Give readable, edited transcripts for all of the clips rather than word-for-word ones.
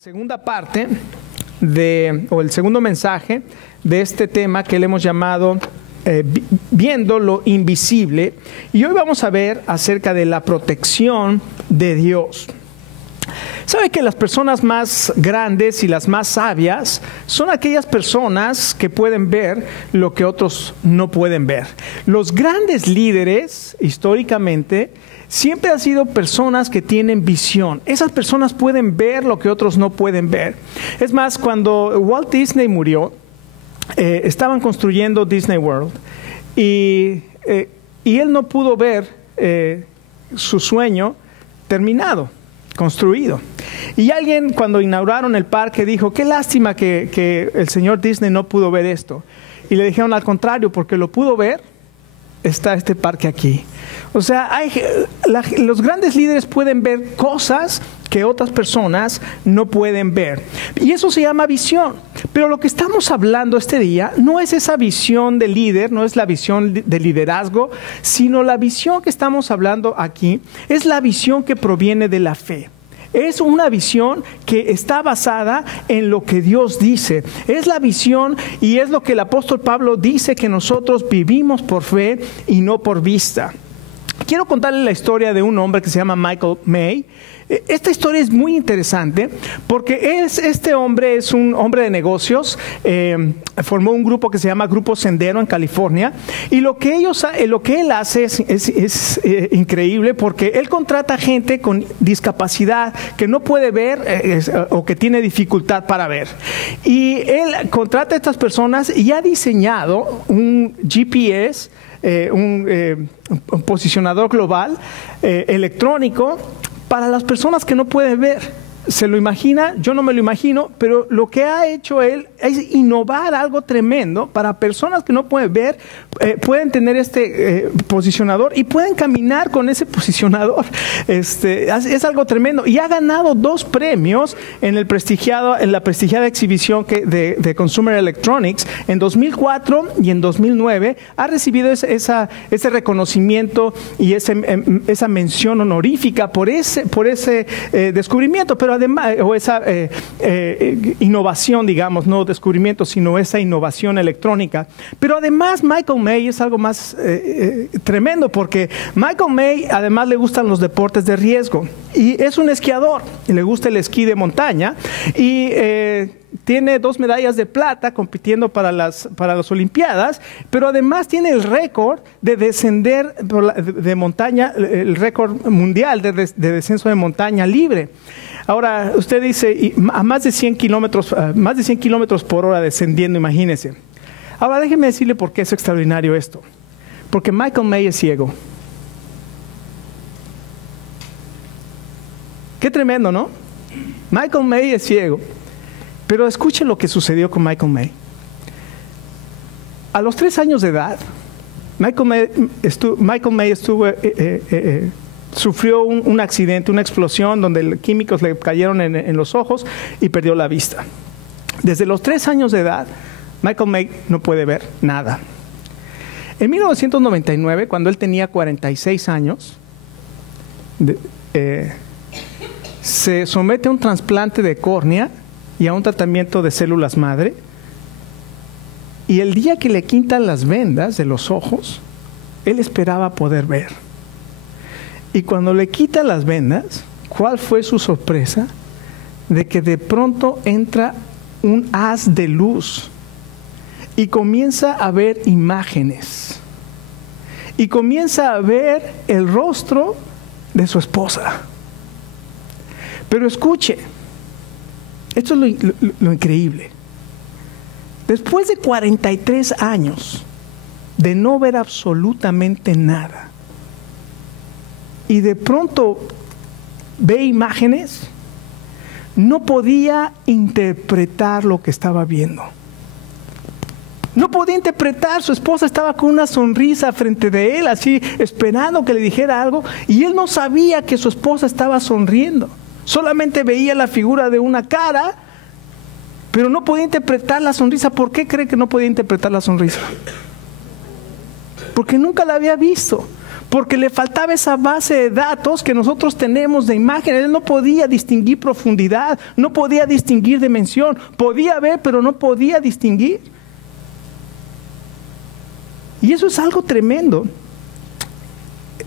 Segunda parte o el segundo mensaje de este tema que le hemos llamado viendo lo invisible, y hoy vamos a ver acerca de la protección de Dios. ¿Sabe que las personas más grandes y las más sabias son aquellas personas que pueden ver lo que otros no pueden ver? Los grandes líderes, históricamente, siempre han sido personas que tienen visión. Esas personas pueden ver lo que otros no pueden ver. Es más, cuando Walt Disney murió, estaban construyendo Disney World y él no pudo ver su sueño terminado, construido. Y alguien, cuando inauguraron el parque, dijo: qué lástima que el señor Disney no pudo ver esto. Y le dijeron: al contrario, porque lo pudo ver, está este parque aquí. O sea, los grandes líderes pueden ver cosas que otras personas no pueden ver. Y eso se llama visión. Pero lo que estamos hablando este día no es esa visión de líder, no es la visión de liderazgo, sino la visión que estamos hablando aquí es la visión que proviene de la fe. Es una visión que está basada en lo que Dios dice. Es la visión y es lo que el apóstol Pablo dice, que nosotros vivimos por fe y no por vista. Quiero contarle la historia de un hombre que se llama Michael May. Esta historia es muy interesante porque este hombre es un hombre de negocios, formó un grupo que se llama Grupo Sendero en California, y lo que él hace es increíble, porque él contrata gente con discapacidad que no puede ver o que tiene dificultad para ver, y él contrata a estas personas y ha diseñado un GPS, un posicionador global electrónico para las personas que no pueden ver. ¿Se lo imagina? Yo no me lo imagino, pero lo que ha hecho él es innovar algo tremendo para personas que no pueden ver, pueden tener este posicionador y pueden caminar con ese posicionador. Es algo tremendo. Y ha ganado 2 premios en la prestigiada exhibición de Consumer Electronics en 2004 y en 2009. Ha recibido ese reconocimiento y esa mención honorífica por ese descubrimiento, pero además, o esa innovación, digamos, no descubrimiento, sino esa innovación electrónica. Pero además Michael May es algo más tremendo, porque Michael May además le gustan los deportes de riesgo y es un esquiador y le gusta el esquí de montaña, y tiene 2 medallas de plata compitiendo para las Olimpiadas, pero además tiene el récord de descender de montaña, el récord mundial de descenso de montaña libre. Ahora, usted dice, a más de 100 kilómetros por hora descendiendo, imagínese. Ahora, déjeme decirle por qué es extraordinario esto. Porque Michael May es ciego. Qué tremendo, ¿no? Michael May es ciego. Pero escuche lo que sucedió con Michael May. A los 3 años de edad, Michael May sufrió un accidente, una explosión donde químicos le cayeron en los ojos y perdió la vista. Desde los 3 años de edad, Michael May no puede ver nada. En 1999, cuando él tenía 46 años, se somete a un trasplante de córnea y a un tratamiento de células madre, y el día que le quitan las vendas de los ojos, él esperaba poder ver. Y cuando le quitan las vendas, ¿cuál fue su sorpresa? De que de pronto entra un haz de luz y comienza a ver imágenes. Y comienza a ver el rostro de su esposa. Pero escuche, esto es lo increíble. Después de 43 años de no ver absolutamente nada, y de pronto ve imágenes, no podía interpretar lo que estaba viendo. No podía interpretar. Su esposa estaba con una sonrisa frente de él, así esperando que le dijera algo, y él no sabía que su esposa estaba sonriendo. Solamente veía la figura de una cara, pero no podía interpretar la sonrisa. ¿Por qué cree que no podía interpretar la sonrisa? Porque nunca la había visto. porque le faltaba esa base de datos que nosotros tenemos de imágenes. Él no podía distinguir profundidad, no podía distinguir dimensión, podía ver pero no podía distinguir. Y eso es algo tremendo.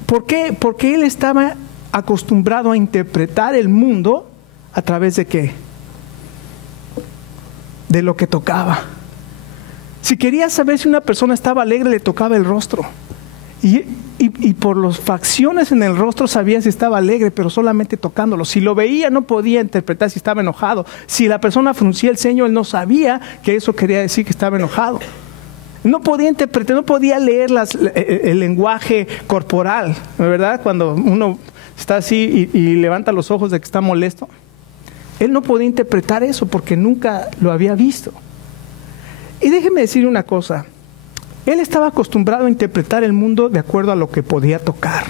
¿Por qué? Porque él estaba acostumbrado a interpretar el mundo a través de ¿qué? De lo que tocaba. Si quería saber si una persona estaba alegre, le tocaba el rostro. Y por las facciones en el rostro sabía si estaba alegre, pero solamente tocándolo. Si lo veía, no podía interpretar si estaba enojado. Si la persona fruncía el ceño, él no sabía que eso quería decir que estaba enojado. No podía interpretar, no podía leer el lenguaje corporal, ¿verdad? Cuando uno está así y levanta los ojos de que está molesto. Él no podía interpretar eso porque nunca lo había visto. Y déjeme decir una cosa. Él estaba acostumbrado a interpretar el mundo de acuerdo a lo que podía tocar.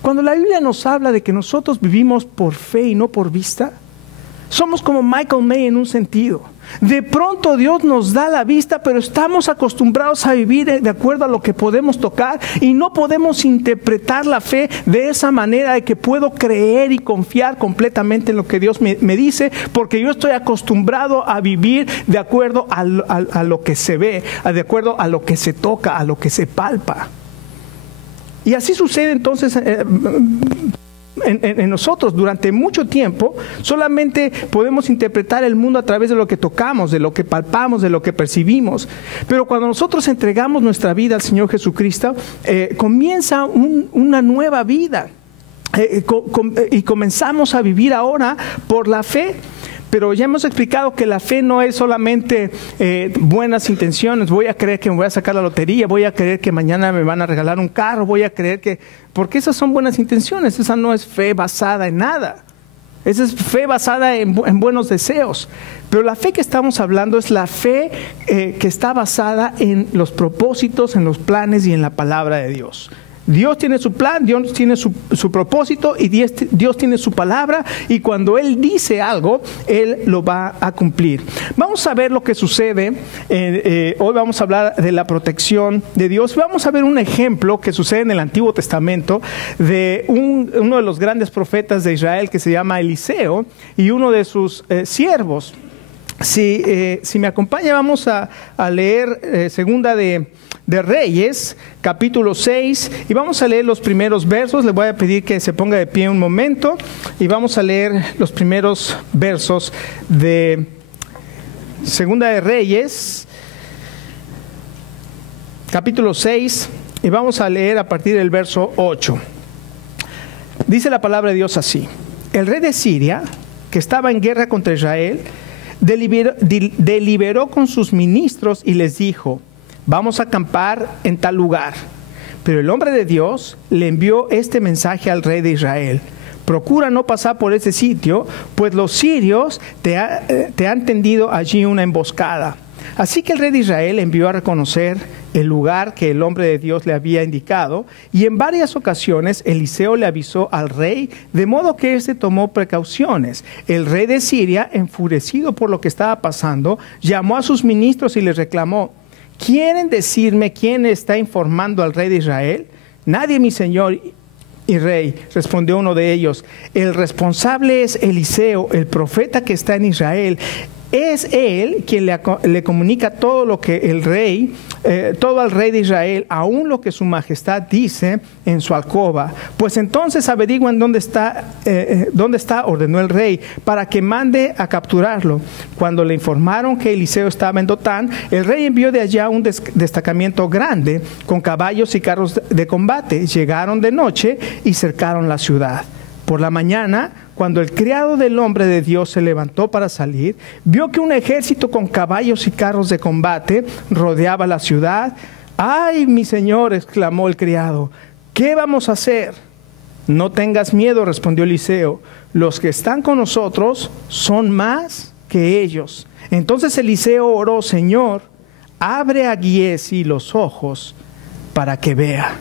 Cuando la Biblia nos habla de que nosotros vivimos por fe y no por vista, somos como Michael May en un sentido. De pronto Dios nos da la vista, pero estamos acostumbrados a vivir de acuerdo a lo que podemos tocar y no podemos interpretar la fe de esa manera de que puedo creer y confiar completamente en lo que Dios me dice, porque yo estoy acostumbrado a vivir de acuerdo a lo que se ve, de acuerdo a lo que se toca, a lo que se palpa. Y así sucede entonces en nosotros. Durante mucho tiempo solamente podemos interpretar el mundo a través de lo que tocamos, de lo que palpamos, de lo que percibimos. Pero cuando nosotros entregamos nuestra vida al Señor Jesucristo, comienza una nueva vida y comenzamos a vivir ahora por la fe. Pero ya hemos explicado que la fe no es solamente buenas intenciones. Voy a creer que me voy a sacar la lotería, voy a creer que mañana me van a regalar un carro, voy a creer que... Porque esas son buenas intenciones, esa no es fe basada en nada. Esa es fe basada en buenos deseos. Pero la fe que estamos hablando es la fe que está basada en los propósitos, en los planes y en la palabra de Dios. Dios tiene su plan, Dios tiene su propósito y Dios tiene su palabra, y cuando Él dice algo, Él lo va a cumplir. Vamos a ver lo que sucede. Hoy vamos a hablar de la protección de Dios. Vamos a ver un ejemplo que sucede en el Antiguo Testamento de uno de los grandes profetas de Israel que se llama Eliseo y uno de sus siervos. Si me acompaña, vamos a leer Segunda de Reyes, capítulo 6, y vamos a leer los primeros versos. Le voy a pedir que se ponga de pie un momento y vamos a leer los primeros versos de Segunda de Reyes, capítulo 6, y vamos a leer a partir del verso 8. Dice la palabra de Dios así: el rey de Siria, que estaba en guerra contra Israel, deliberó con sus ministros y les dijo: vamos a acampar en tal lugar. Pero el hombre de Dios le envió este mensaje al rey de Israel: procura no pasar por ese sitio, pues los sirios te han tendido allí una emboscada. Así que el rey de Israel envió a reconocer el lugar que el hombre de Dios le había indicado, y en varias ocasiones Eliseo le avisó al rey, de modo que éste tomó precauciones. El rey de Siria, enfurecido por lo que estaba pasando, llamó a sus ministros y les reclamó: ¿quieren decirme quién está informando al rey de Israel? Nadie, mi señor y rey, respondió uno de ellos. El responsable es Eliseo, el profeta que está en Israel. Es él quien le comunica todo lo que el rey, todo al rey de Israel, aún lo que su majestad dice en su alcoba. Pues entonces averigüen dónde está, ordenó el rey, para que mande a capturarlo. Cuando le informaron que Eliseo estaba en Dotán, el rey envió de allá un destacamento grande con caballos y carros de combate. Llegaron de noche y cercaron la ciudad. Por la mañana, cuando el criado del hombre de Dios se levantó para salir, vio que un ejército con caballos y carros de combate rodeaba la ciudad. ¡Ay, mi señor!, exclamó el criado, ¿qué vamos a hacer? No tengas miedo, respondió Eliseo, los que están con nosotros son más que ellos. Entonces Eliseo oró: Señor, abre a Giezi los ojos para que vea.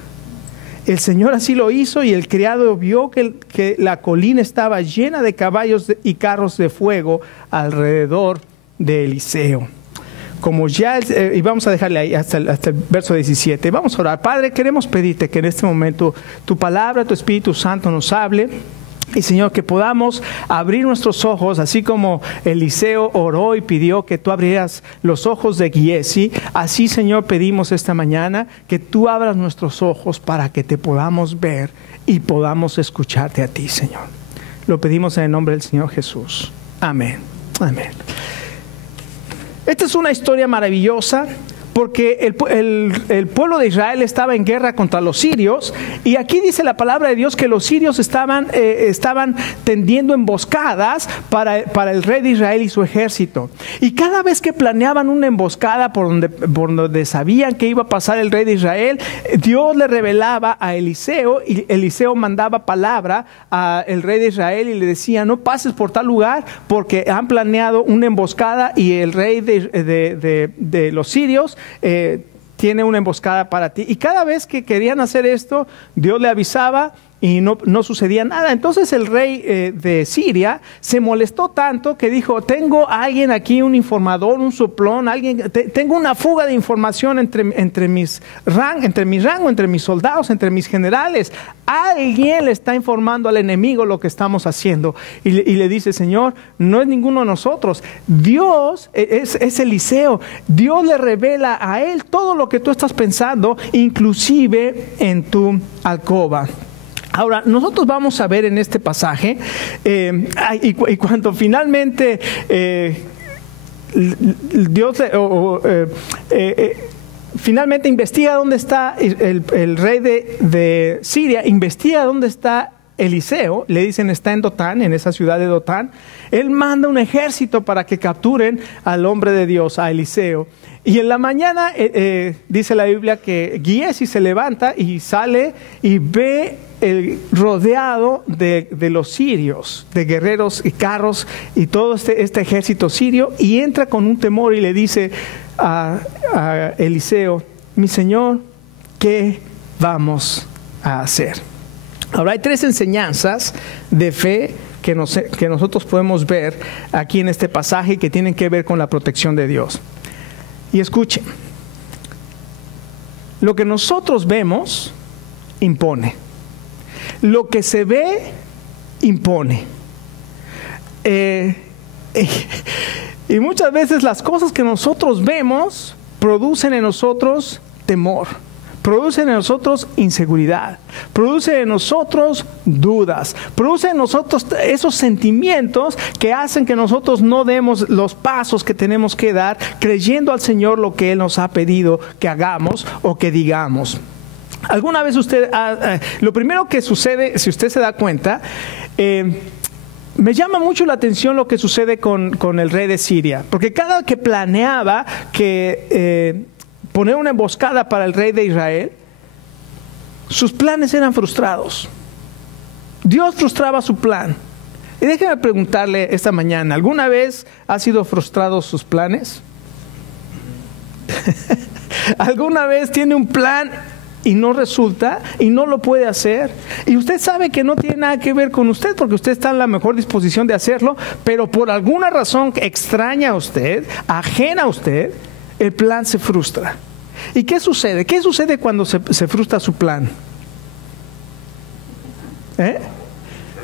El Señor así lo hizo, y el criado vio que la colina estaba llena de caballos y carros de fuego alrededor de Eliseo. como ya, y vamos a dejarle ahí hasta el verso 17. Vamos a orar. Padre, queremos pedirte que en este momento tu palabra, tu Espíritu Santo nos hable. Y Señor, que podamos abrir nuestros ojos, así como Eliseo oró y pidió que tú abrieras los ojos de Giesi. Así, Señor, pedimos esta mañana que tú abras nuestros ojos para que te podamos ver y podamos escucharte a ti, Señor. Lo pedimos en el nombre del Señor Jesús. Amén. Amén. Esta es una historia maravillosa, porque el pueblo de Israel estaba en guerra contra los sirios, y aquí dice la palabra de Dios que los sirios estaban tendiendo emboscadas para el rey de Israel y su ejército. Y cada vez que planeaban una emboscada por donde sabían que iba a pasar el rey de Israel, Dios le revelaba a Eliseo, y Eliseo mandaba palabra al rey de Israel y le decía: no pases por tal lugar porque han planeado una emboscada y el rey de los sirios tiene una emboscada para ti. Y cada vez que querían hacer esto, Dios le avisaba y no sucedía nada. Entonces el rey de Siria se molestó tanto que dijo: tengo a alguien aquí, un informador, un soplón, tengo una fuga de información entre mi rango, entre mis soldados, entre mis generales. Alguien le está informando al enemigo lo que estamos haciendo. Y le dice: Señor, no es ninguno de nosotros. Dios es Eliseo. Dios le revela a él todo lo que tú estás pensando, inclusive en tu alcoba. Ahora, nosotros vamos a ver en este pasaje, y cuando finalmente Dios finalmente investiga dónde está el rey de Siria, investiga dónde está Eliseo, le dicen está en Dotán, en esa ciudad de Dotán. Él manda un ejército para que capturen al hombre de Dios, a Eliseo. Y en la mañana dice la Biblia que Giesi se levanta y sale y ve rodeado de los sirios, de guerreros y carros y todo este ejército sirio, y entra con un temor y le dice a Eliseo: mi señor, ¿qué vamos a hacer? Ahora, hay tres enseñanzas de fe que nosotros podemos ver aquí en este pasaje que tienen que ver con la protección de Dios. Y escuchen, lo que nosotros vemos impone. Lo que se ve impone. Y muchas veces las cosas que nosotros vemos producen en nosotros temor, producen en nosotros inseguridad, producen en nosotros dudas, producen en nosotros esos sentimientos que hacen que nosotros no demos los pasos que tenemos que dar, creyendo al Señor lo que Él nos ha pedido que hagamos o que digamos. ¿Alguna vez lo primero que sucede, si usted se da cuenta, me llama mucho la atención lo que sucede con el rey de Siria? Porque cada que planeaba poner una emboscada para el rey de Israel, sus planes eran frustrados. Dios frustraba su plan. Y déjeme preguntarle esta mañana: ¿alguna vez ha sido frustrado sus planes? ¿Alguna vez tiene un plan y no resulta y no lo puede hacer? Y usted sabe que no tiene nada que ver con usted, porque usted está en la mejor disposición de hacerlo, pero por alguna razón extraña a usted, ajena a usted, el plan se frustra. ¿Y qué sucede? ¿Qué sucede cuando se frustra su plan?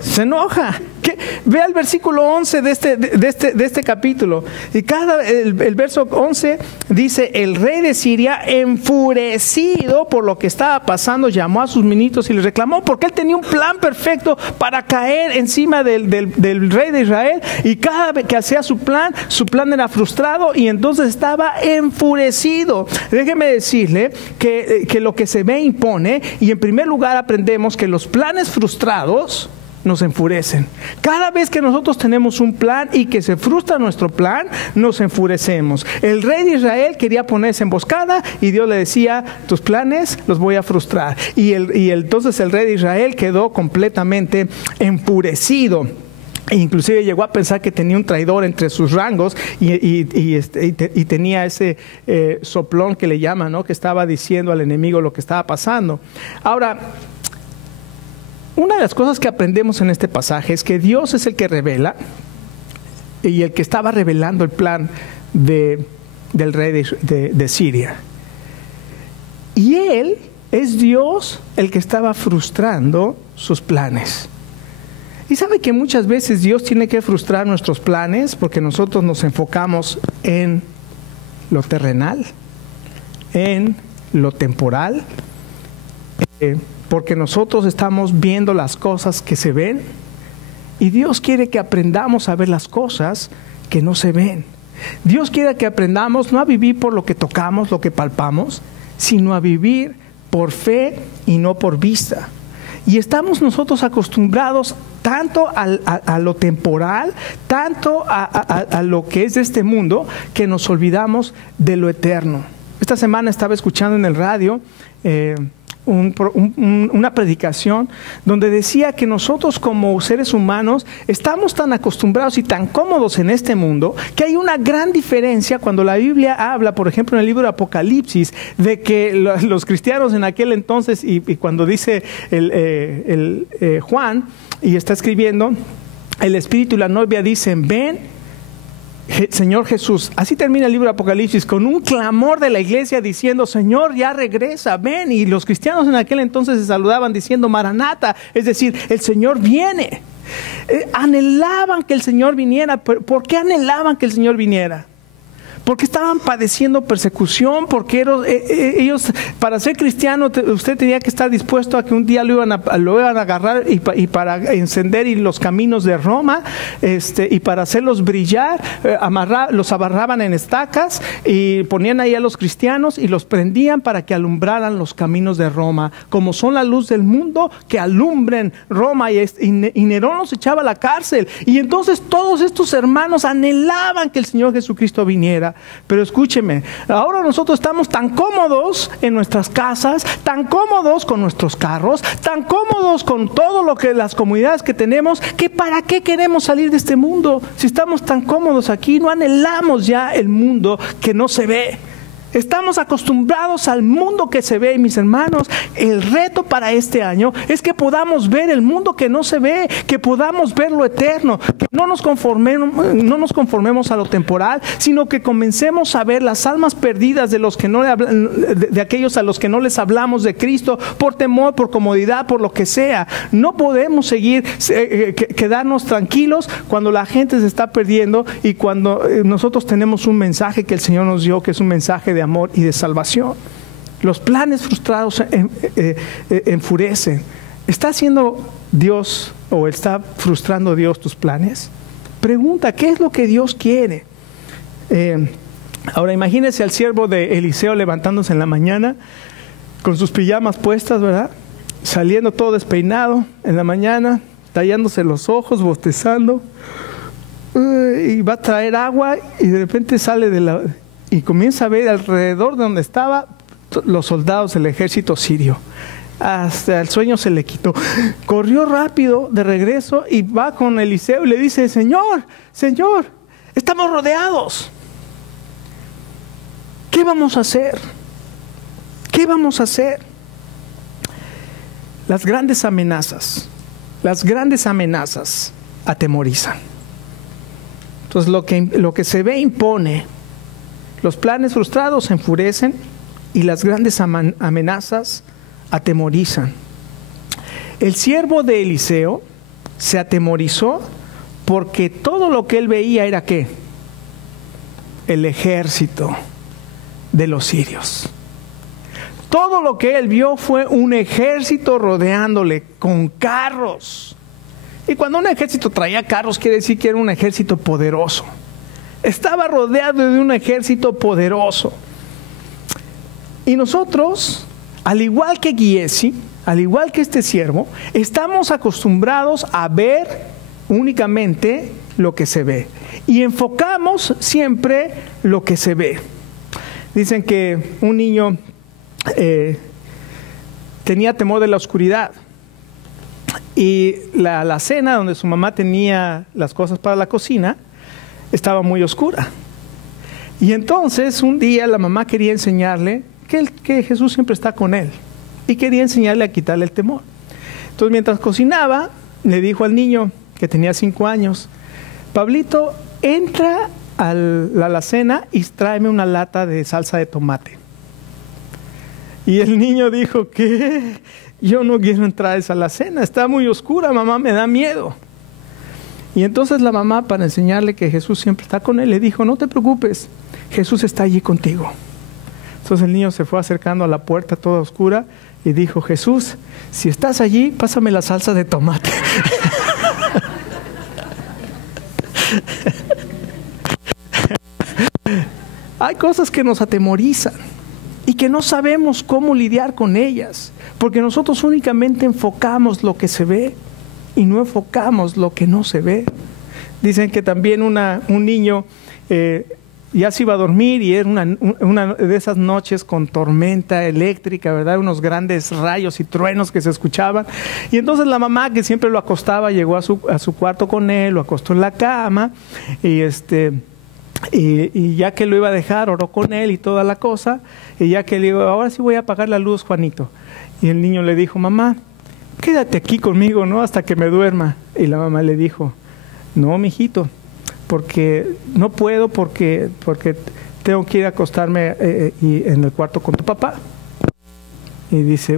Se enoja. Vea el versículo 11 de este capítulo. Y el verso 11 dice: el rey de Siria, enfurecido por lo que estaba pasando, llamó a sus ministros y les reclamó, porque él tenía un plan perfecto para caer encima del rey de Israel, y cada vez que hacía su plan era frustrado, y entonces estaba enfurecido. Déjeme decirle que lo que se ve impone, y en primer lugar aprendemos que los planes frustrados nos enfurecen. Cada vez que nosotros tenemos un plan y que se frustra nuestro plan, nos enfurecemos. El rey de Israel quería ponerse emboscada y Dios le decía: tus planes los voy a frustrar. Y entonces el rey de Israel quedó completamente enfurecido. E inclusive llegó a pensar que tenía un traidor entre sus rangos y tenía ese soplón que le llaman, ¿no? Que estaba diciendo al enemigo lo que estaba pasando. Ahora, una de las cosas que aprendemos en este pasaje es que Dios es el que revela, y el que estaba revelando el plan de del rey de Siria. Y él es Dios el que estaba frustrando sus planes. Y sabe que muchas veces Dios tiene que frustrar nuestros planes porque nosotros nos enfocamos en lo terrenal, en lo temporal, porque nosotros estamos viendo las cosas que se ven y Dios quiere que aprendamos a ver las cosas que no se ven. Dios quiere que aprendamos no a vivir por lo que tocamos, lo que palpamos, sino a vivir por fe y no por vista. Y estamos nosotros acostumbrados tanto a lo temporal, tanto a lo que es de este mundo, que nos olvidamos de lo eterno. Esta semana estaba escuchando en el radio una predicación donde decía que nosotros como seres humanos estamos tan acostumbrados y tan cómodos en este mundo que hay una gran diferencia cuando la Biblia habla, por ejemplo en el libro de Apocalipsis, de que los cristianos en aquel entonces y cuando dice Juan y está escribiendo, el Espíritu y la novia dicen: ven Señor Jesús. Así termina el libro de Apocalipsis, con un clamor de la iglesia diciendo: Señor, ya regresa, ven. Y los cristianos en aquel entonces se saludaban diciendo: Maranata, es decir, el Señor viene. Anhelaban que el Señor viniera. ¿Por qué anhelaban que el Señor viniera? Porque estaban padeciendo persecución, porque ellos, para ser cristiano, usted tenía que estar dispuesto a que un día lo iban a agarrar y para encender los caminos de Roma, y para hacerlos brillar, los amarraban en estacas y ponían ahí a los cristianos y los prendían para que alumbraran los caminos de Roma, como son la luz del mundo, que alumbren Roma. Y Nerón los echaba a la cárcel, y entonces todos estos hermanos anhelaban que el Señor Jesucristo viniera. Pero escúcheme, ahora nosotros estamos tan cómodos en nuestras casas, tan cómodos con nuestros carros, tan cómodos con todo lo que las comodidades que tenemos, que para qué queremos salir de este mundo. Si estamos tan cómodos aquí, no anhelamos ya el mundo que no se ve. Estamos acostumbrados al mundo que se ve, y mis hermanos, el reto para este año es que podamos ver el mundo que no se ve, que podamos ver lo eterno, que no nos conformemos a lo temporal, sino que comencemos a ver las almas perdidas de los que no de aquellos a los que no les hablamos de Cristo por temor, por comodidad, por lo que sea. No podemos seguir quedarnos tranquilos cuando la gente se está perdiendo y cuando nosotros tenemos un mensaje que el Señor nos dio, que es un mensaje de amor y de salvación. Los planes frustrados enfurecen. ¿Está haciendo Dios o está frustrando Dios tus planes? Pregunta, ¿qué es lo que Dios quiere? Ahora imagínese al siervo de Eliseo levantándose en la mañana con sus pijamas puestas, ¿verdad? Saliendo todo despeinado en la mañana, tallándose los ojos, bostezando, y va a traer agua y de repente sale y comienza a ver alrededor de donde estaba los soldados del ejército sirio. Hasta el sueño se le quitó. Corrió rápido de regreso y va con Eliseo y le dice: Señor, estamos rodeados. ¿Qué vamos a hacer? ¿Qué vamos a hacer? Las grandes amenazas atemorizan. Entonces lo que se ve impone. Los planes frustrados enfurecen y las grandes amenazas atemorizan. El siervo de Eliseo se atemorizó porque todo lo que él veía era ¿qué? El ejército de los sirios. Todo lo que él vio fue un ejército rodeándole con carros. Y cuando un ejército traía carros, quiere decir que era un ejército poderoso. Estaba rodeado de un ejército poderoso. Y nosotros, al igual que Giesi, al igual que este siervo, estamos acostumbrados a ver únicamente lo que se ve. Y enfocamos siempre lo que se ve. Dicen que un niño tenía temor de la oscuridad. Y la alacena donde su mamá tenía las cosas para la cocina estaba muy oscura. Y entonces un día la mamá quería enseñarle que Jesús siempre está con él. Y quería enseñarle a quitarle el temor. Entonces mientras cocinaba, le dijo al niño que tenía 5 años: Pablito, entra a la alacena y tráeme una lata de salsa de tomate. Y el niño dijo, ¿qué? Yo no quiero entrar a esa alacena, está muy oscura, mamá, me da miedo. Y entonces la mamá, para enseñarle que Jesús siempre está con él, le dijo, no te preocupes, Jesús está allí contigo. Entonces el niño se fue acercando a la puerta toda oscura y dijo, Jesús, si estás allí, pásame la salsa de tomate. Hay cosas que nos atemorizan y que no sabemos cómo lidiar con ellas, porque nosotros únicamente enfocamos lo que se ve y no enfocamos lo que no se ve. Dicen que también un niño ya se iba a dormir y era una de esas noches con tormenta eléctrica, ¿verdad? Unos grandes rayos y truenos que se escuchaban. Y entonces la mamá, que siempre lo acostaba, llegó a su cuarto con él, lo acostó en la cama y ya que lo iba a dejar, oró con él y toda la cosa. Y ya que le digo, ahora sí voy a apagar la luz, Juanito. Y el niño le dijo, mamá, quédate aquí conmigo, ¿no? Hasta que me duerma. Y la mamá le dijo, no, mijito, porque no puedo, porque tengo que ir a acostarme en el cuarto con tu papá. Y dice,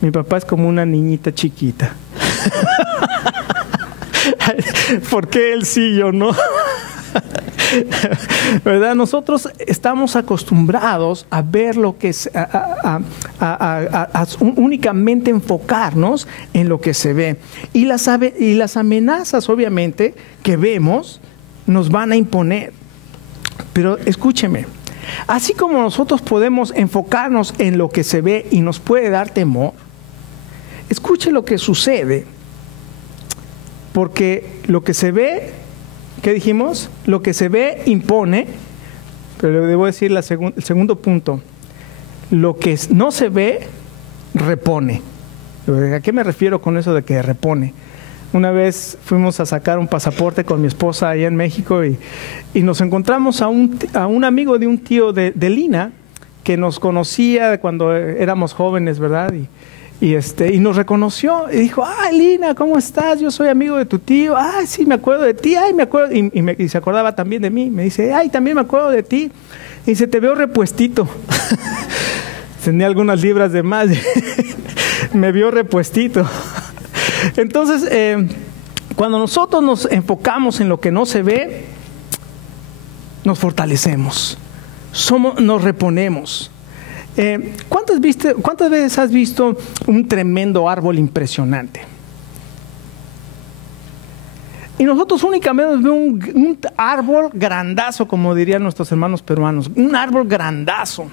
mi papá es como una niñita chiquita. ¿Por qué él sí y yo no? ¿Verdad? Nosotros estamos acostumbrados a ver lo que es, únicamente enfocarnos en lo que se ve. Y las amenazas, obviamente, que vemos, nos van a imponer. Pero escúcheme, así como nosotros podemos enfocarnos en lo que se ve y nos puede dar temor, escuche lo que sucede, porque lo que se ve, ¿qué dijimos? Lo que se ve impone, pero le debo decir el segundo punto. Lo que no se ve, repone. ¿A qué me refiero con eso de que repone? Una vez fuimos a sacar un pasaporte con mi esposa allá en México y nos encontramos a un amigo de un tío de Lina que nos conocía cuando éramos jóvenes, ¿verdad? Y nos reconoció y dijo, Lina, ¿cómo estás? Yo soy amigo de tu tío. Sí, me acuerdo de ti. Me acuerdo. Y se acordaba también de mí. Me dice, también me acuerdo de ti. Y dice, te veo repuestito. Tenía algunas libras de más. Me vio repuestito. Entonces, cuando nosotros nos enfocamos en lo que no se ve, nos fortalecemos. Nos reponemos. ¿Cuántas veces has visto un tremendo árbol impresionante? Y nosotros únicamente vemos un árbol grandazo, como dirían nuestros hermanos peruanos, un árbol grandazo.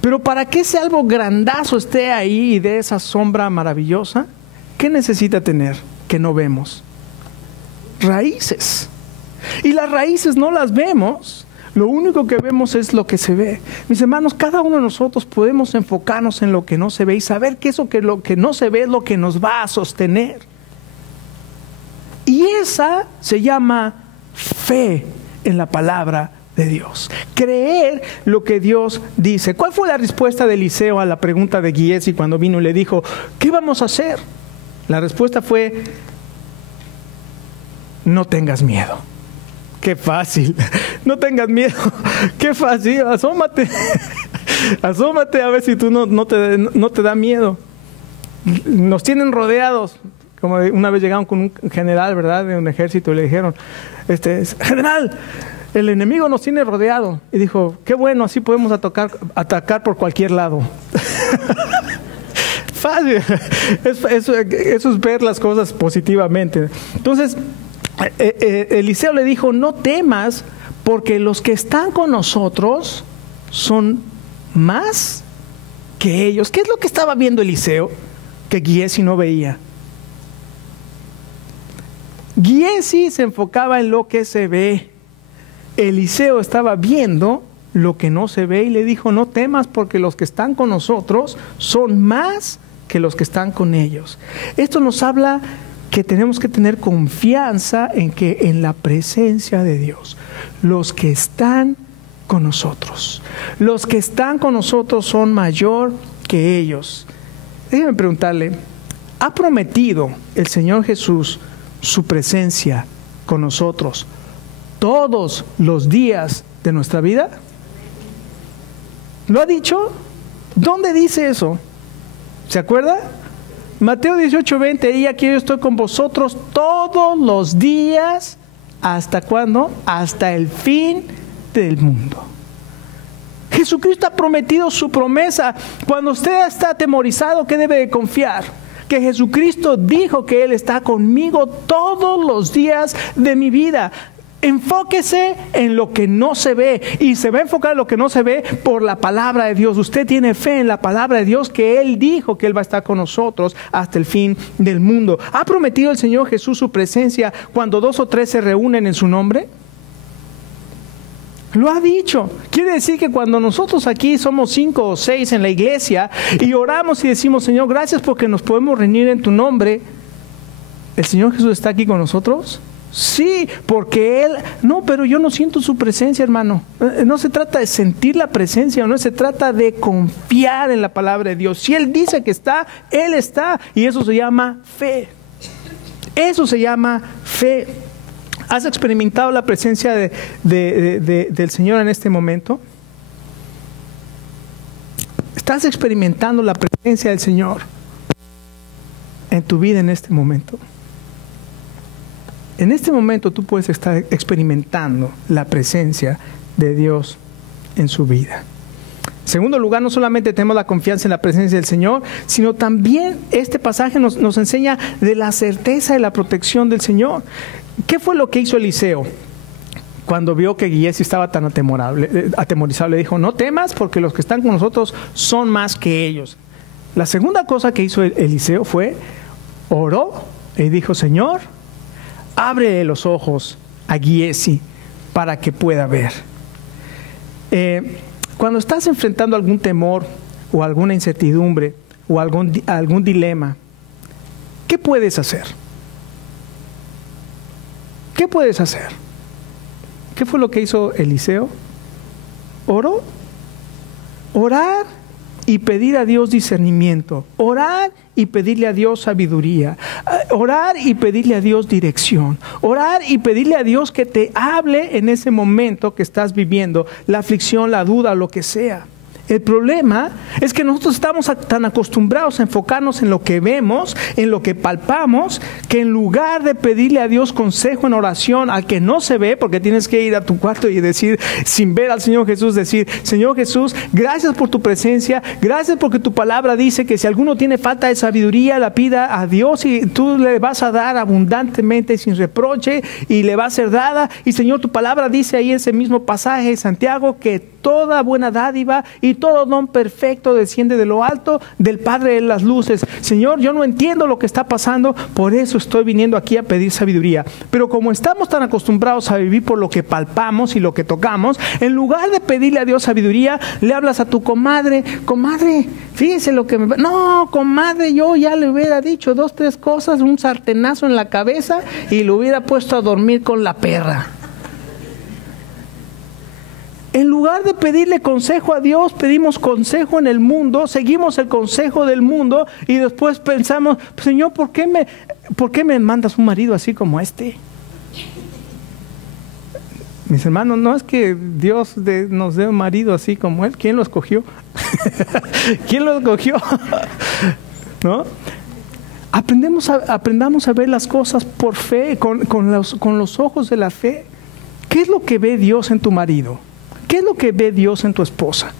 Pero para que ese árbol grandazo esté ahí y dé esa sombra maravillosa, ¿qué necesita tener que no vemos? Raíces. Y las raíces no las vemos. Lo único que vemos es lo que se ve. Mis hermanos, cada uno de nosotros podemos enfocarnos en lo que no se ve y saber que lo que no se ve es lo que nos va a sostener. Y esa se llama fe en la palabra de Dios. Creer lo que Dios dice. ¿Cuál fue la respuesta de Eliseo a la pregunta de Giesi cuando vino y le dijo, ¿qué vamos a hacer? La respuesta fue, no tengas miedo. Qué fácil. No tengas miedo. Qué fácil. Asómate. Asómate a ver si tú no te da miedo. Nos tienen rodeados. Como una vez llegaron con un general, ¿verdad? De un ejército y le dijeron, general, el enemigo nos tiene rodeado. Y dijo, qué bueno, así podemos atacar por cualquier lado. Fácil. Eso es ver las cosas positivamente. Entonces, Eliseo le dijo, no temas, porque los que están con nosotros son más que ellos. ¿Qué es lo que estaba viendo Eliseo que Giesi no veía? Giesi se enfocaba en lo que se ve. Eliseo estaba viendo lo que no se ve y le dijo, no temas, porque los que están con nosotros son más que los que están con ellos. Esto nos habla que tenemos que tener confianza en la presencia de Dios. Los que están con nosotros. Los que están con nosotros son mayor que ellos. Déjeme preguntarle, ¿ha prometido el Señor Jesús su presencia con nosotros todos los días de nuestra vida? ¿Lo ha dicho? ¿Dónde dice eso? ¿Se acuerda? Mateo 18:20, y aquí yo estoy con vosotros todos los días, ¿hasta cuándo? Hasta el fin del mundo. Jesucristo ha prometido su promesa. Cuando usted está atemorizado, ¿qué debe de confiar? Que Jesucristo dijo que Él está conmigo todos los días de mi vida. Enfóquese en lo que no se ve, y se va a enfocar en lo que no se ve por la palabra de Dios. Usted tiene fe en la palabra de Dios, que Él dijo que Él va a estar con nosotros hasta el fin del mundo. ¿Ha prometido el Señor Jesús su presencia cuando 2 o 3 se reúnen en su nombre? Lo ha dicho. Quiere decir que cuando nosotros aquí somos 5 o 6 en la iglesia y oramos y decimos, Señor, gracias porque nos podemos reunir en tu nombre, ¿el Señor Jesús está aquí con nosotros? Sí, porque Él... No, pero yo no siento su presencia, hermano. No se trata de sentir la presencia, no se trata de confiar en la palabra de Dios. Si Él dice que está, Él está, y eso se llama fe. Eso se llama fe. ¿Has experimentado la presencia del Señor en este momento? ¿Estás experimentando la presencia del Señor en tu vida en este momento? En este momento tú puedes estar experimentando la presencia de Dios en su vida. En segundo lugar, no solamente tenemos la confianza en la presencia del Señor, sino también este pasaje nos enseña de la certeza de la protección del Señor. ¿Qué fue lo que hizo Eliseo? Cuando vio que Giesi estaba tan atemorizado, le dijo, no temas porque los que están con nosotros son más que ellos. La segunda cosa que hizo Eliseo fue, oró y dijo, Señor, abre los ojos a Giesi para que pueda ver. Cuando estás enfrentando algún temor o alguna incertidumbre o algún dilema, ¿qué puedes hacer? ¿Qué puedes hacer? ¿Qué fue lo que hizo Eliseo? ¿Oró? Orar y pedir a Dios discernimiento. Orar y pedirle a Dios sabiduría. Orar y pedirle a Dios dirección. Orar y pedirle a Dios que te hable en ese momento que estás viviendo, la aflicción, la duda, lo que sea. El problema es que nosotros estamos tan acostumbrados a enfocarnos en lo que vemos, en lo que palpamos, que en lugar de pedirle a Dios consejo en oración al que no se ve, porque tienes que ir a tu cuarto y decir, sin ver al Señor Jesús, decir, Señor Jesús, gracias por tu presencia, gracias porque tu palabra dice que si alguno tiene falta de sabiduría, la pida a Dios y tú le vas a dar abundantemente, sin reproche, y le va a ser dada. Y Señor, tu palabra dice ahí en ese mismo pasaje de Santiago que toda buena dádiva y todo don perfecto desciende de lo alto del Padre de las luces. Señor, yo no entiendo lo que está pasando, por eso estoy viniendo aquí a pedir sabiduría. Pero como estamos tan acostumbrados a vivir por lo que palpamos y lo que tocamos, en lugar de pedirle a Dios sabiduría, le hablas a tu comadre, comadre, fíjese lo que me... No, comadre, yo ya le hubiera dicho 2, 3 cosas, un sartenazo en la cabeza y lo hubiera puesto a dormir con la perra. En lugar de pedirle consejo a Dios, pedimos consejo en el mundo, seguimos el consejo del mundo y después pensamos, Señor, ¿por qué me mandas un marido así como este? Mis hermanos, no es que Dios nos dé un marido así como él. ¿Quién lo escogió? ¿Quién lo escogió? ¿No? Aprendamos a ver las cosas por fe, con los ojos de la fe. ¿Qué es lo que ve Dios en tu marido? ¿Qué es lo que ve Dios en tu esposa?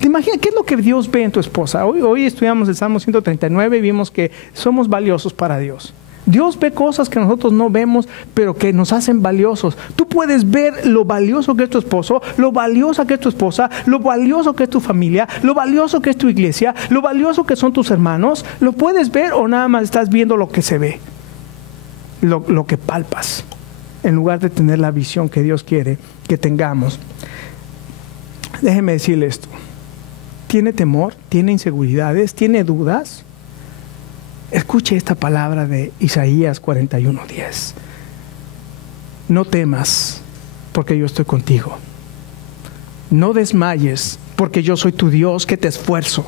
¿Te imaginas qué es lo que Dios ve en tu esposa? Hoy estudiamos el Salmo 139 y vimos que somos valiosos para Dios. Dios ve cosas que nosotros no vemos, pero que nos hacen valiosos. Tú puedes ver lo valioso que es tu esposo, lo valiosa que es tu esposa, lo valioso que es tu familia, lo valioso que es tu iglesia, lo valioso que son tus hermanos. ¿Lo puedes ver o nada más estás viendo lo que se ve? Lo que palpas, en lugar de tener la visión que Dios quiere que tengamos. Déjeme decirle esto. ¿Tiene temor? ¿Tiene inseguridades? ¿Tiene dudas? Escuche esta palabra de Isaías 41:10. No temas, porque yo estoy contigo. No desmayes, porque yo soy tu Dios que te esfuerzo.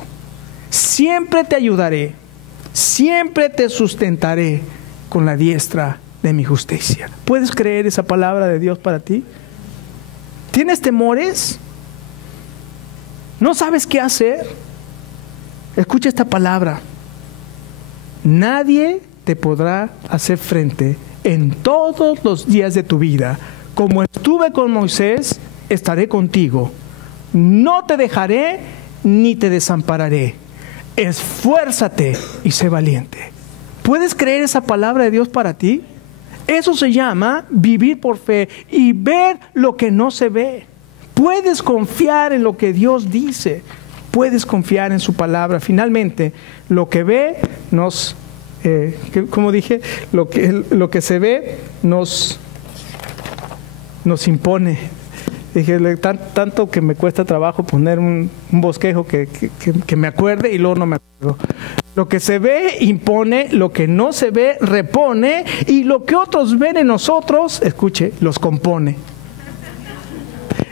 Siempre te ayudaré, siempre te sustentaré con la diestra de mi justicia. ¿Puedes creer esa palabra de Dios para ti? ¿Tienes temores? ¿No sabes qué hacer? Escucha esta palabra. Nadie te podrá hacer frente en todos los días de tu vida. Como estuve con Moisés, estaré contigo. No te dejaré ni te desampararé. Esfuérzate y sé valiente. ¿Puedes creer esa palabra de Dios para ti? Eso se llama vivir por fe y ver lo que no se ve. Puedes confiar en lo que Dios dice. Puedes confiar en su palabra. Finalmente, lo que ve nos, como dije, lo que se ve nos impone. Dije, tanto que me cuesta trabajo poner un bosquejo que me acuerde y luego no me acuerdo. Lo que se ve impone, lo que no se ve repone, y lo que otros ven en nosotros, escuche, los compone.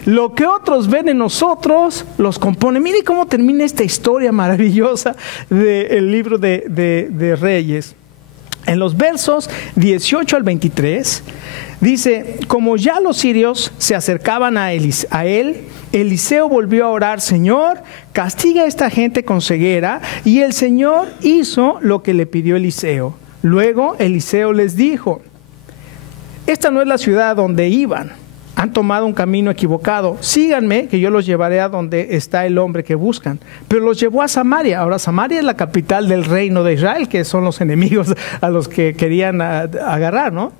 Lo que otros ven en nosotros, los compone. Mire cómo termina esta historia maravillosa del libro de Reyes. En los versos 18 al 23, dice, como ya los sirios se acercaban a él, Eliseo volvió a orar, Señor, castiga a esta gente con ceguera, y el Señor hizo lo que le pidió Eliseo. Luego Eliseo les dijo, esta no es la ciudad donde iban. Han tomado un camino equivocado. Síganme, que yo los llevaré a donde está el hombre que buscan. Pero los llevó a Samaria. Ahora, Samaria es la capital del reino de Israel, que son los enemigos a los que querían agarrar, ¿no?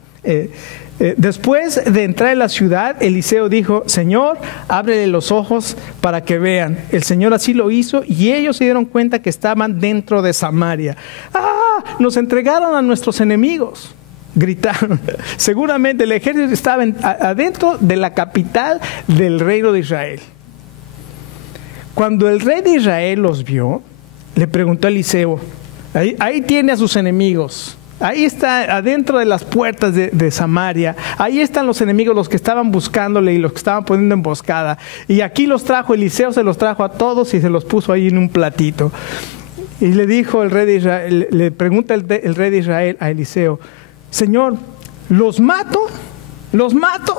Después de entrar en la ciudad, Eliseo dijo, Señor, ábrele los ojos para que vean. El Señor así lo hizo y ellos se dieron cuenta que estaban dentro de Samaria. ¡Ah! Nos entregaron a nuestros enemigos. Gritaron. Seguramente el ejército estaba adentro de la capital del reino de Israel. Cuando el rey de Israel los vio, le preguntó a Eliseo, ahí tiene a sus enemigos, ahí está adentro de las puertas de Samaria, ahí están los enemigos, los que estaban buscándole y los que estaban poniendo emboscada, y aquí los trajo, Eliseo se los trajo a todos y se los puso ahí en un platito. Y le dijo el rey de Israel, le pregunta el rey de Israel a Eliseo, Señor, ¿los mato? ¿Los mato?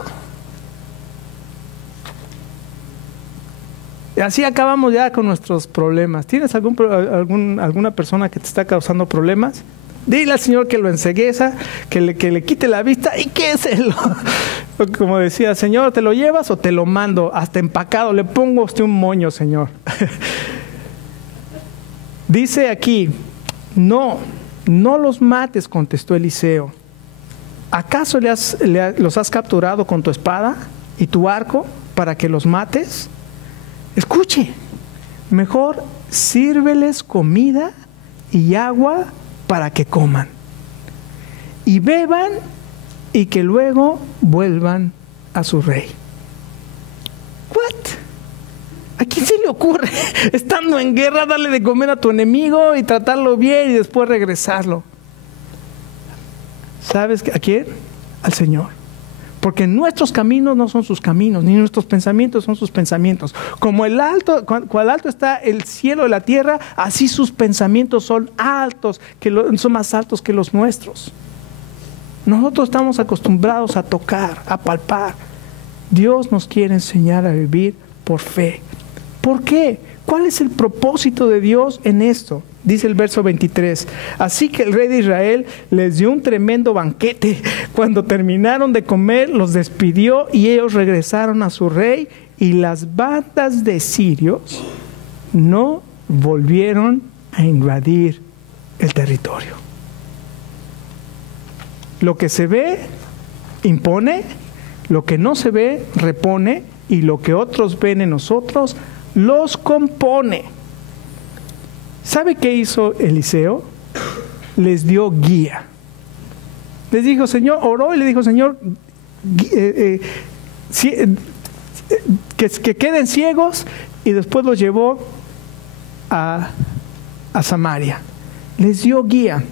Y así acabamos ya con nuestros problemas. ¿Tienes alguna persona que te está causando problemas? Dile al Señor que lo encegueza, que le quite la vista y que se lo... Como decía, Señor, ¿te lo llevas o te lo mando? Hasta empacado, le pongo a usted un moño, Señor. Dice aquí, no los mates, contestó Eliseo. ¿Acaso los has capturado con tu espada y tu arco para que los mates? Escuche, mejor sírveles comida y agua para que coman y beban y que luego vuelvan a su rey. ¿A quién se le ocurre, estando en guerra, darle de comer a tu enemigo y tratarlo bien y después regresarlo? ¿Sabes a quién? Al Señor. Porque nuestros caminos no son sus caminos, ni nuestros pensamientos son sus pensamientos. Como cual alto está el cielo de la tierra, así sus pensamientos son altos, son más altos que los nuestros. Nosotros estamos acostumbrados a tocar, a palpar. Dios nos quiere enseñar a vivir por fe. ¿Por qué? ¿Cuál es el propósito de Dios en esto? Dice el verso 23. Así que el rey de Israel les dio un tremendo banquete. Cuando terminaron de comer, los despidió y ellos regresaron a su rey, y las bandas de sirios no volvieron a invadir el territorio. Lo que se ve impone, lo que no se ve repone, y lo que otros ven en nosotros los compone. ¿Sabe qué hizo Eliseo? Les dio guía. Les dijo, Señor, oró y le dijo, Señor, que queden ciegos, y después los llevó a Samaria. Les dio guía.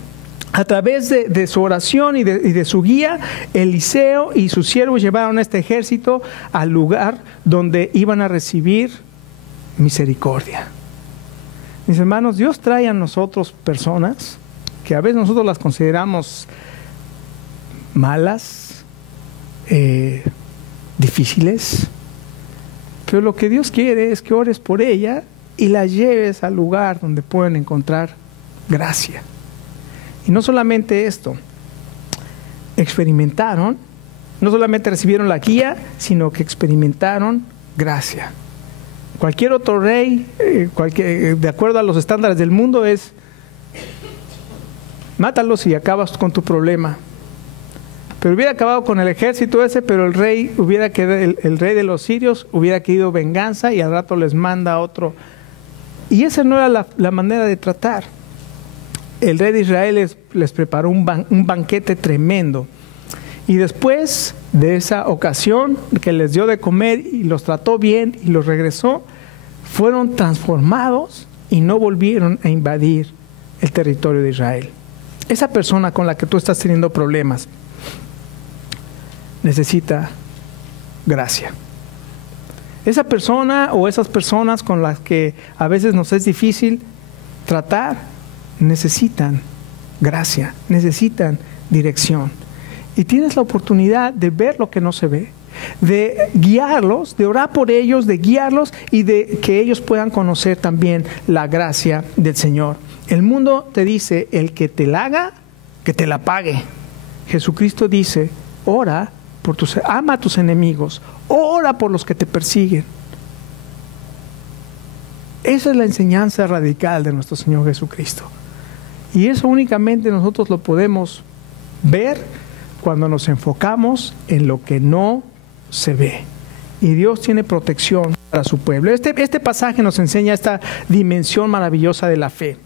A través de su oración y de su guía, Eliseo y sus siervos llevaron a este ejército al lugar donde iban a recibir misericordia. Mis hermanos, Dios trae a nosotros personas que a veces nosotros las consideramos malas, difíciles. Pero lo que Dios quiere es que ores por ella y la lleves al lugar donde pueden encontrar gracia. Y no solamente esto, experimentaron, no solamente recibieron la guía, sino que experimentaron gracia. Cualquier otro rey, de acuerdo a los estándares del mundo, es mátalos y acabas con tu problema. Pero hubiera acabado con el ejército ese, pero el rey de los sirios hubiera querido venganza y al rato les manda otro. Y esa no era la manera de tratar. El rey de Israel les preparó un banquete tremendo. Y después de esa ocasión que les dio de comer y los trató bien y los regresó, fueron transformados y no volvieron a invadir el territorio de Israel. Esa persona con la que tú estás teniendo problemas necesita gracia. Esa persona o esas personas con las que a veces nos es difícil tratar, necesitan gracia, necesitan dirección. Y tienes la oportunidad de ver lo que no se ve, de guiarlos, de orar por ellos, de guiarlos y de que ellos puedan conocer también la gracia del Señor. El mundo te dice, el que te la haga, que te la pague. Jesucristo dice, ora ama a tus enemigos, ora por los que te persiguen. Esa es la enseñanza radical de nuestro Señor Jesucristo. Y eso únicamente nosotros lo podemos ver cuando nos enfocamos en lo que no se ve. Y Dios tiene protección para su pueblo. Este pasaje nos enseña esta dimensión maravillosa de la fe.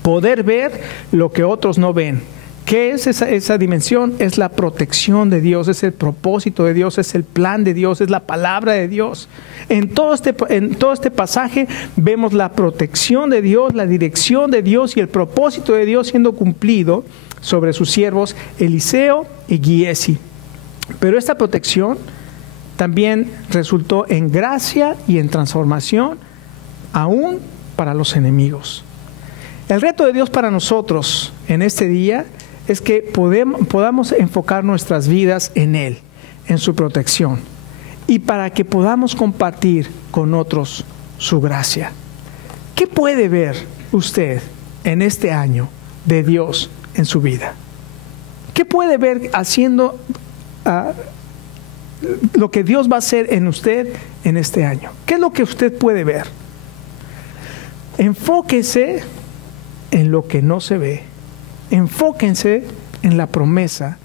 Poder ver lo que otros no ven. ¿Qué es esa dimensión? Es la protección de Dios, es el propósito de Dios, es el plan de Dios, es la palabra de Dios. En todo este pasaje vemos la protección de Dios, la dirección de Dios y el propósito de Dios siendo cumplido sobre sus siervos Eliseo y Giesi. Pero esta protección también resultó en gracia y en transformación, aún para los enemigos. El reto de Dios para nosotros en este día es que podamos enfocar nuestras vidas en Él, en su protección, y para que podamos compartir con otros su gracia. ¿Qué puede ver usted en este año de Dios en su vida? ¿Qué puede ver haciendo lo que Dios va a hacer en usted en este año? ¿Qué es lo que usted puede ver? Enfóquese en lo que no se ve. Enfóquense en la promesa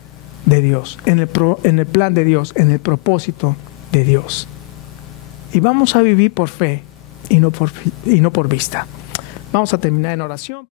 de Dios, en el plan de Dios, en el propósito de Dios. Y vamos a vivir por fe y no por vista. Vamos a terminar en oración.